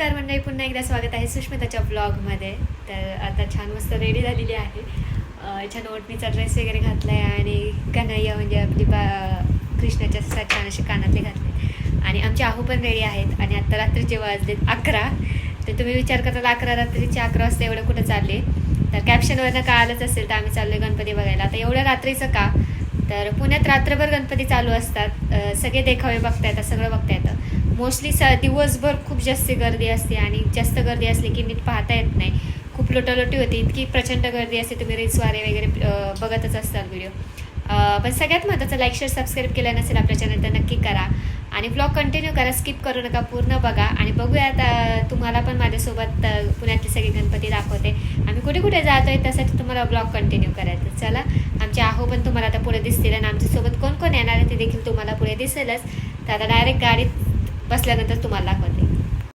नमस्कार मंडळी. पुन्हा एकदा स्वागत आहे सुष्मिताच्या ब्लॉगमध्ये तर आता छान मस्त रेडी झालेली आहे. छान ओढणीचा ड्रेस वगैरे घातला आहे आणि कन्हैया म्हणजे आपली बा कृष्णाच्या छान असे कानातले घातले. आणि आमचे आहू पण रेडी आहेत. आणि आत्ता रात्रीचे वाजलेत अकरा तर तुम्ही विचार करताल अकरा रात्रीचे अकरा वाजता एवढं कुठं चालले? तर कॅप्शनवरनं का आलंच असेल तर आम्ही चाललो गणपती बघायला. आता एवढ्या रात्रीचं का? तर पुण्यात रात्रभर गणपती चालू असतात. सगळे देखावे बघता येतात सगळं बघता येतं मोस्टली स दिवसभर खूप जास्त गर्दी असते आणि जास्त गर्दी असली की नीट पाहता येत नाही. खूप लोटालोटी होती. इतकी प्रचंड गर्दी असते. तुम्ही रील्सवारे वगैरे बघतच असताल व्हिडिओ पण सगळ्यात महत्त्वाचं लाईक शेअर सबस्क्राईब केलं नसेल आपल्या चॅनल तर नक्की करा. आणि ब्लॉग कंटिन्यू करा. स्किप करू नका. पूर्ण बघा. आणि बघूया आता तुम्हाला पण माझ्यासोबत पुण्यातले सगळे गणपती दाखवते. आम्ही कुठे कुठे जातोय त्यासाठी तुम्हाला ब्लॉग कंटिन्यू करायचं चला. आमचे आहो पण तुम्हाला आता पुढे दिसतील आणि आमच्यासोबत कोण कोण येणार आहे ते देखील तुम्हाला पुढे दिसेलच. तर आता डायरेक्ट गाडीत बसल्यानंतर तुम्हाला दाखवते.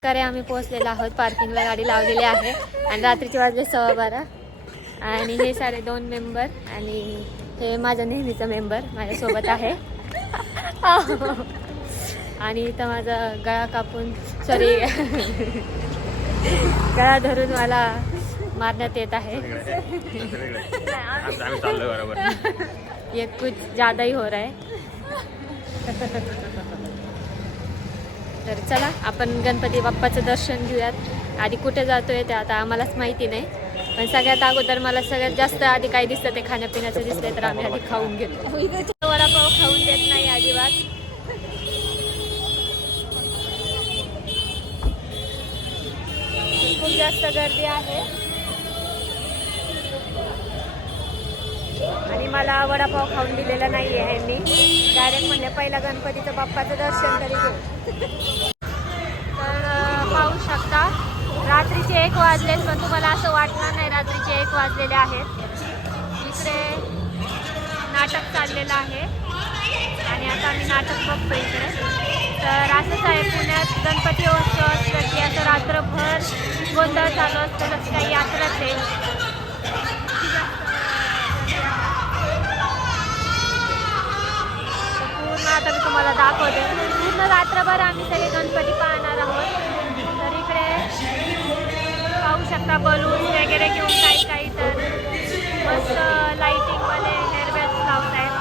तर आम्ही पोहोचलेलो आहोत. पार्किंगला गाडी लावलेली आहे. आणि रात्रीचे वाजले सव्वा बारा. आणि हे सारे दोन मेंबर आणि हे माझा नेहमीचा मेंबर माझ्यासोबत आहे. आणि इथं माझा गळा कापून सॉरी गळा धरून मला मारण्यात येत आहे. आम्ही चाललोय बरोबर. ये कुछ ज़्यादा ही हो रहा है तर चला आपण गणपती बाप्पाचं दर्शन घेऊयात. आधी कुठे जातोय ते आता आम्हालाच माहिती नाही. पण सगळ्यात अगोदर मला सगळ्यात जास्त आधी काय दिसतं ते खाण्यापिण्याचं दिसतंय तर आम्ही आधी खाऊन घेतो. वडापाव खाऊन देत नाही अजिबात. खूप जास्त गर्दी आहे. आणि मला वडापाव खाऊन दिलेला नाही आहे मी डायरेक्ट म्हणले पहिला गणपतीचं बाप्पाचं दर्शन तरी घेऊ. तर पाहू शकता रात्रीचे एक वाजलेत पण तुम्हाला असं वाटणार नाही रात्रीचे एक वाजलेले आहेत. इकडे नाटक चाललेलं आहे. आणि आता आम्ही नाटक बघतो इकडे. तर असंच आहे पुण्यात गणपती उत्सव असलं की असं रात्रभर गोंधळ चालू असतं तसं काही यात्राच आहे. आता मी तुम्हाला दाखवते. पूर्ण रात्रभर आम्ही सगळे गणपती पाहणार आहोत. तर इकडे पाहू शकता बलून वगैरे घेऊन काही काही तर. मस्त लाईटिंगवाले हेअरबॅग्स लावत आहेत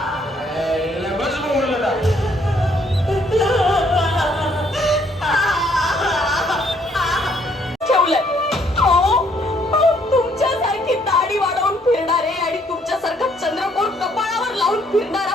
तुमच्यासारखी दाढी वाढवून फिरणारे आणि तुमच्यासारखं चंद्रकोर कपाळावर लावून फिरणारा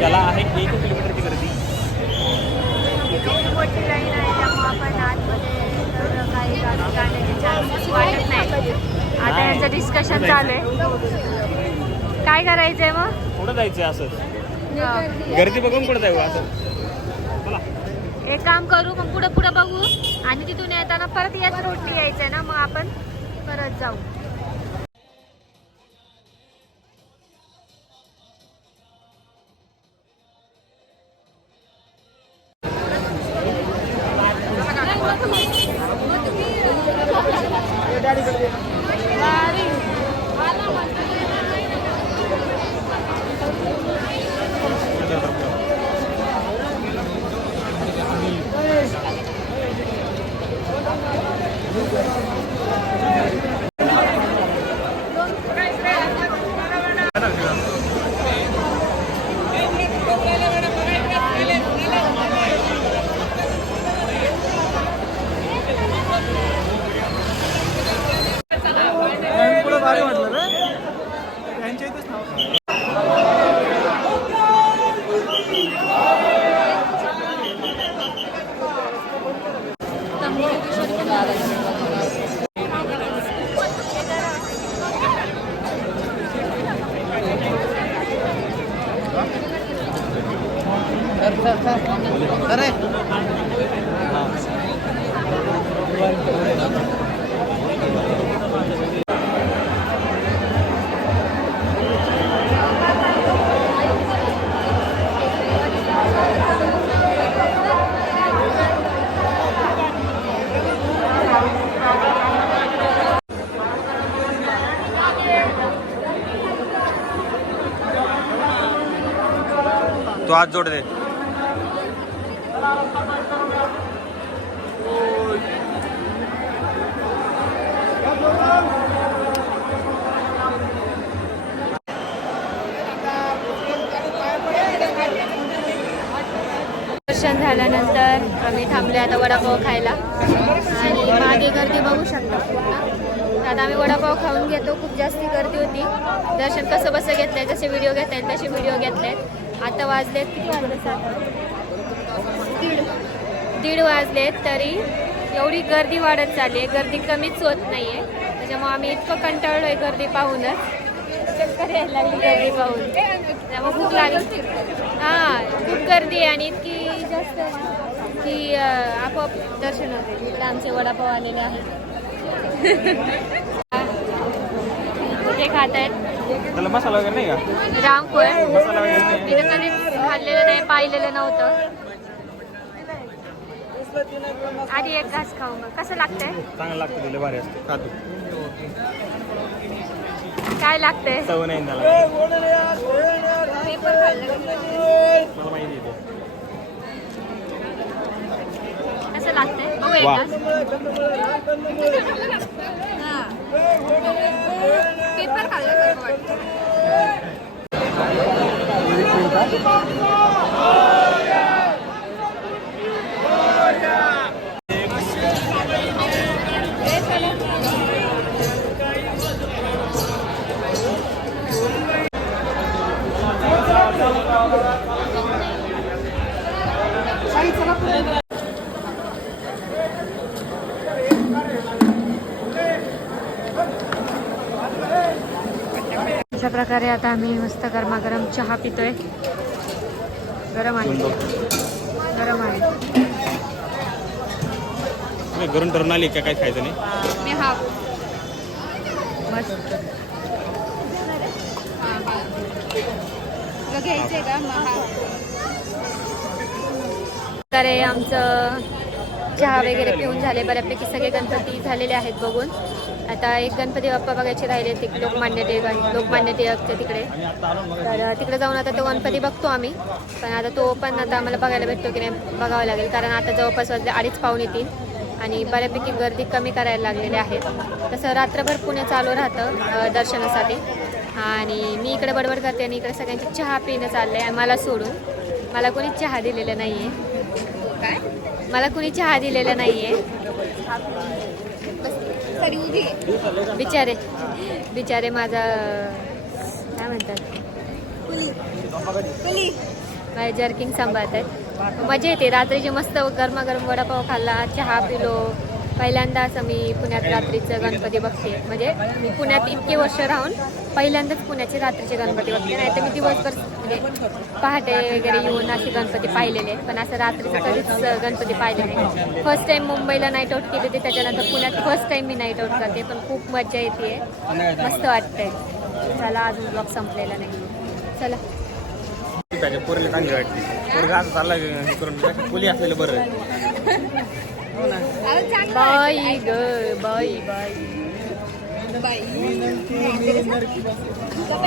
त्याला आहे एक किलोमीटरची गर्दी. खूप मोठी लाईन आहे त्यामुळे आपण आतमध्ये तेवढं काही गाणी गाण्याचे चान्सेस वाटत नाही. आता यांचं डिस्कशन चालू आहे. काय करायचंय मग? कुठं जायचंय असं. गर्दी बघून कुठं जाऊ असं. बोला एक काम करू मग पुढे पुढे बघू. आणि तिथून येताना परत याच रोडने यायचंय ना मग आपण परत जाऊ. हात जोड दे. दर्शन झाल्यानंतर आम्ही थांबले आता वडापाव खायला. आणि मागे गर्दी बघू शकता. पूर्ण आता आम्ही वडापाव खाऊन घेतो. खूप जास्ती गर्दी होती. दर्शन कसं बसं घेतलंय जसे व्हिडिओ घेत आहेत तसे व्हिडिओ घेतलेत आता वाजलेत किती वाजले सात? दीड. दीड वाजलेत तरी एवढी गर्दी वाढत चालली आहे. गर्दी कमीच होत नाही आहे त्याच्यामुळे आम्ही इतकं कंटाळलो आहे गर्दी पाहूनच. चक्कर यायला लागली गर्दी पाहून. त्यामुळे भूक लागली हां खूप गर्दी आहे आणि इतकी जास्त की आपोआप दर्शन होते. इकडे आमचे वडापाव आलेले आहेत. ते खात आहेत त्याला मसाला वगैरे नाही का? रामफळ मसाला वगैरे नाही. मी तर कधीच खाल्लेलं नाही पाहिलेलं नव्हतं. आधी एक घास खाऊ मग. कसं लागतंय? चांगलं लागतं दिलं भारी असतं. खातो. काय लागतंय? चव नाही त्याला. पेपर खाल्लं मला माहिती आहे ते. कसं लागतंय? बघू एक वा. घास पेपर खाल्ल्यासारखं वाटतं प्रकारे आता आम्ही मस्त गरमागरम चहा पितोय. गरम आहे. गरम आहे. घरून ठरून आली का? काय खायचं नाही? मी हा. मस्त. घ्यायचंय का? प्रकारे आमचं चहा वगैरे पिऊन झाले. बऱ्यापैकी सगळे गणपती झालेले आहेत बघून. आता एक गणपती बाप्पा बघायचे राहिले ते लोकमान्य टिळक लोकमान्य टिळकच्या तिकडे. तर तिकडे जाऊन आता तो गणपती बघतो आम्ही. पण आता तो पण आता आम्हाला बघायला भेटतो की नाही बघावं लागेल. कारण आता जवळपास वाजले अडीच पाऊन येतील. आणि बऱ्यापैकी गर्दी कमी करायला लागलेली आहे. तसं रात्रभर पुणे चालू राहतं दर्शनासाठी. आणि मी इकडे बडबड करते आणि इकडे सगळ्यांची चहा पिणं चाललं आहे मला सोडून. मला कोणी चहा दिलेलं नाही आहे काय? मला कोणी चहा दिलेलं नाही आहे बिचारे बिचारे माझा काय म्हणतात? माझे जर्किंग सांभाळत आहेत. मजा येते रात्रीची मस्त गरमागरम वडापाव खाल्ला चहा पिलो. पहिल्यांदा असं मी पुण्यात रात्रीचं गणपती बघते. म्हणजे मी पुण्यात इतके वर्ष राहून पहिल्यांदाच पुण्याचे रात्रीचे गणपती बघते. नाही तर मी दिवसभर पहाटे वगैरे येऊन असे गणपती पाहिलेले आहेत. पण असं रात्रीचं कधीच गणपती पाहिले नाही. फर्स्ट टाईम मुंबईला नाईट आउट केली होती त्याच्यानंतर पुण्यात फर्स्ट टाईम मी नाईट आउट करते. पण खूप मजा येते. मस्त वाटतंय. चला अजून ब्लॉग संपलेला नाही. चला. पोरीला चांगली वाटते. पोरगा असं चालला हे करून पोली असलेलं बरं आहे. बाई ग बाई बाई.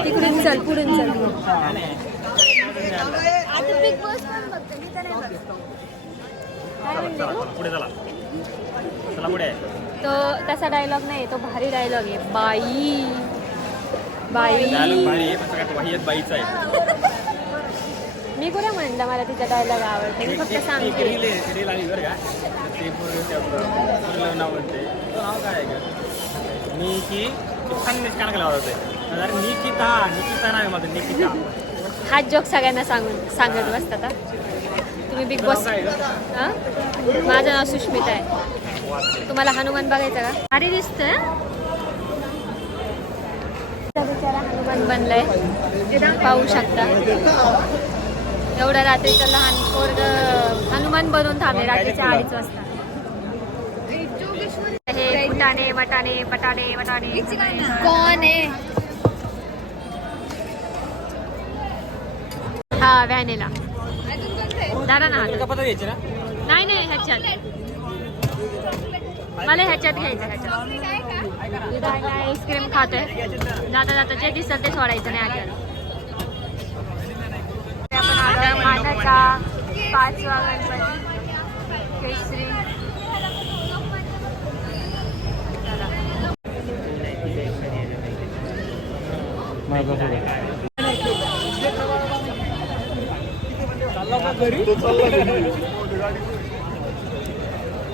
तिकडून चल पुढून चल. चला पुढे चला. चला पुढे तो तसा डायलॉग नाही तो भारी डायलॉग आहे. बाई. बाई. डायलॉग भारी आहे पण सगळ्यात वाह्यात बाईचा आहे. मी कुठे म्हणलं मला तिचा डायलॉग आवडते? मी फक्त सांगते. रील आली बरं का? तर ते पोरगं ते आपलं पोरगं नाव म्हणते तो नाव काय आहे का निकी छान निष्कान केला होता ते अरे निकिता नाव आहे माझं निकिता. हाच जोक सगळ्यांना सांगून सांगत बसतात तुम्ही बिग बॉस हां? माझं नाव सुष्मिता आहे. तुम्हाला हनुमान बघायचा का? भारी दिसतंय बिचारा हनुमान बनलाय. पाहू शकता. एवढं रात्रीचं लहान पोरग हनुमान बनवून थांबले रात्रीच्या अडीच वाजता. हे फुटाणे वटाणे बटाणे वटाणे. कोण आहे? हा व्हॅनेला. दादा ना नाही नाही ह्याच्यात. मला ह्याच्यात घ्यायचं ह्याच्यात. आईस्क्रीम खातोय. जाता जाता जे दिसेल ते सोडायचं नाही आठवण आपण आलो मानाचा पाचवा गणपती केसरी.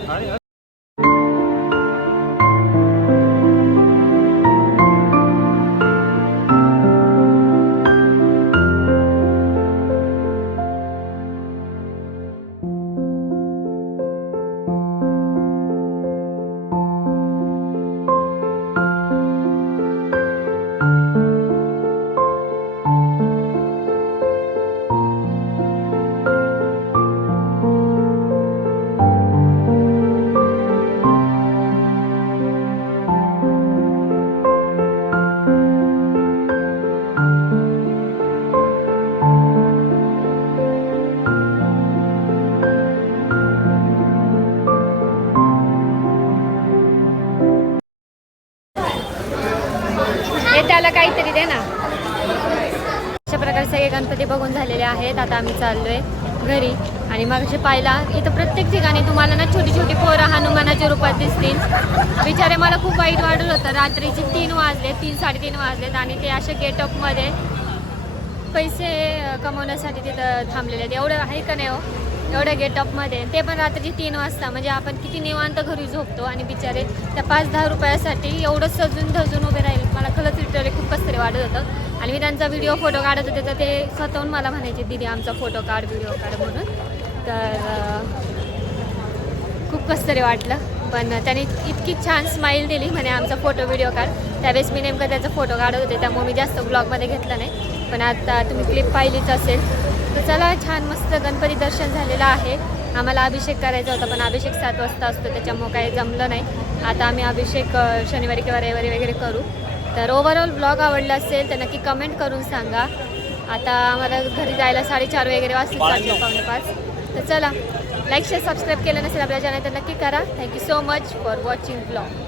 चला. त्याला काहीतरी दे ना. अशा प्रकारे सगळे गणपती बघून झालेले आहेत. आता आम्ही चाललोय घरी. आणि मग पाहिला इथं प्रत्येक ठिकाणी तुम्हाला ना छोटी छोटी पोरं हनुमानाच्या रूपात दिसतील. बिचारे मला खूप वाईट वाटत होतं. रात्रीचे तीन वाजले तीन साडेतीन वाजलेत आणि ते अशा गेटअपमध्ये पैसे कमवण्यासाठी तिथं थांबलेले आहेत. एवढं आहे का नाही हो? एवढ्या गेटअपमध्ये. ते पण रात्रीचे तीन वाजता. म्हणजे आपण किती निवांत घरी झोपतो आणि बिचारे त्या पाच दहा रुपयासाठी एवढं सजून धजून उभे राहिले. मला खरंच लिटरली खूप कसं तरी वाटत होतं. आणि मी त्यांचा व्हिडिओ फोटो काढत होते तर ते स्वतःहून मला म्हणायचे दीदी आमचा फोटो काढ व्हिडिओ काढ म्हणून. तर खूप कसं तरी वाटलं. पण त्याने इतकी छान स्माईल दिली म्हणे आमचा फोटो व्हिडिओ काढ. त्यावेळेस मी नेमकं त्याचा फोटो काढत होते त्यामुळे मी जास्त ब्लॉगमध्ये घेतला नाही. पण आता तुम्ही क्लिप पाहिलीच असेल. तर चला छान मस्त गणपती दर्शन झालेलं आहे. आम्हाला अभिषेक करायचा होता पण अभिषेक सात वाजता असतो त्याच्यामुळं काही जमलं नाही. आता आम्ही अभिषेक शनिवारी किंवा रविवारी वगैरे करू. तर ओव्हरऑल ब्लॉग आवडला असेल तर नक्की कमेंट करून सांगा. आता आम्हाला घरी जायला साडेचार वगैरे वाजतील चालले पावणे पाच. तर चला लाईक शेअर सबस्क्राईब केलं नसेल आपल्या चॅनल तर नक्की करा. Thank you so much for watching blog